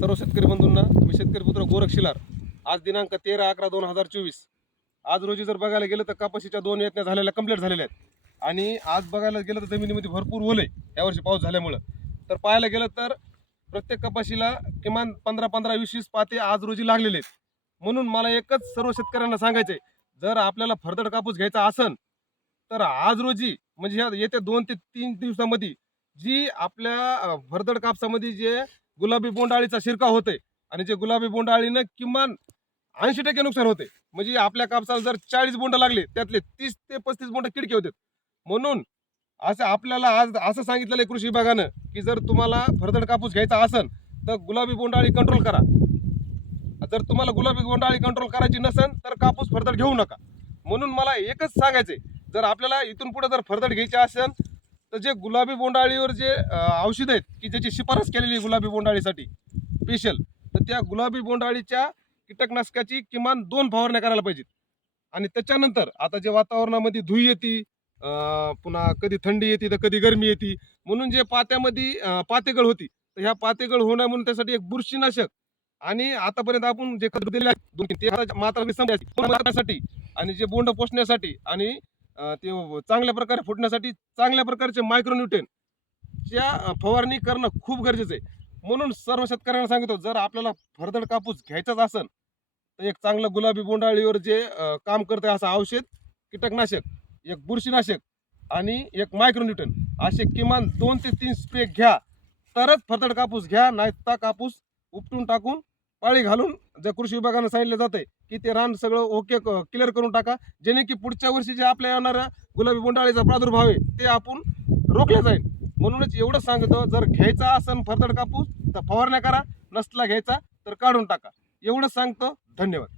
सर्व शेतकरी बंधूंना मी शेतकरी पुत्र गोरख शिलार आज दिनांक 13/11/2024 आज रोजी जर बघायला गेलं तर कपाशीच्या 2 येत्या झालेल्या कंप्लीट झालेल्या आहेत आणि आज बघायला गेलं तर जमिनीमध्ये भरपूर ओले यावर्षी पाऊस झाल्यामुळं तर पाहायला गेलं तर प्रत्येक कपाशीला किमान 15-15-20-20 पाते आज रोजी लागलेले आहेत. म्हणून मला एकच सर्व शेतकऱ्यांना सांगायचं आहे, जर आपल्याला फरदड कापूस घ्यायचा असेल तर आज रोजी म्हणजे येत्या 2 ते 3 दिवसामध्ये जी आपल्या फरदड कापसामध्ये जे गुलाबी बोंडआळीचा शिरकाव होते आणि जे गुलाबी बोंडआळीनं किमान 80% नुकसान होते. म्हणजे आपल्या कापसाला जर 40 बोंड लागले त्यातले 30 ते 35 बोंड किडके होते. म्हणून असं आपल्याला आज असं सांगितलेलं आहे कृषी विभागानं की जर तुम्हाला फरदड कापूस घ्यायचा असेल तर गुलाबी बोंडआळी कंट्रोल करा. जर तुम्हाला गुलाबी बोंडआळी कंट्रोल करायची नसेल तर कापूस फरदड घेऊ नका. म्हणून मला एकच सांगायचंय, जर आपल्याला इथून पुढे जर फरदड घ्यायची असेल तर जे गुलाबी बोंडआळीवर जे औषध आहेत की ज्याची शिफारस केलेली आहे गुलाबी बोंडआळीसाठी स्पेशल, तर त्या गुलाबी बोंडआळीच्या कीटकनाशकाची किमान 2 फवारण्या करायला पाहिजेत. आणि त्याच्यानंतर आता जे वातावरणामध्ये धुई येते, पुन्हा कधी थंडी येते तर कधी गरमी येते, म्हणून जे पात्यामध्ये पातेगळ होती तर ह्या पातेगळ होण्या म्हणून त्यासाठी एक बुरशीनाशक आणि आतापर्यंत आपण जे खत दिले ते मात्रासाठी आणि जे बोंड पोषण्यासाठी आणि ते चांगल्या प्रकारे फुटण्यासाठी चांगल्या प्रकारचे मायक्रोन्यूट्रिएंटच्या फवारणी करणं खूप गरजेचं आहे. म्हणून सर्व शेतकऱ्यांना सांगतो, जर आपल्याला फरदड कापूस घ्यायचाच असेल तर एक चांगलं गुलाबी बोंडआळीवर जे काम करते असं औषध, कीटकनाशक, एक बुरशीनाशक आणि एक मायक्रोन्यूट्रिएंट असे किमान 2 ते 3 स्प्रे घ्या तरच फरदड कापूस घ्या. नाही तर कापूस उपटून टाकून पाळी घालून जे कृषी विभागानं सांगितलं जातंय की ते रान सगळं ओके क्लिअर करून टाका, जेणे की पुढच्या वर्षी जे आपल्या येणारा गुलाबी बोंडआळीचा प्रादुर्भाव आहे ते आपण रोखले जाईल. म्हणूनच एवढंच सांगतो, जर घ्यायचा असेल फरदड कापूस तर फवारण्या करा, नसला घ्यायचा तर काढून टाका. एवढंच सांगतो. धन्यवाद.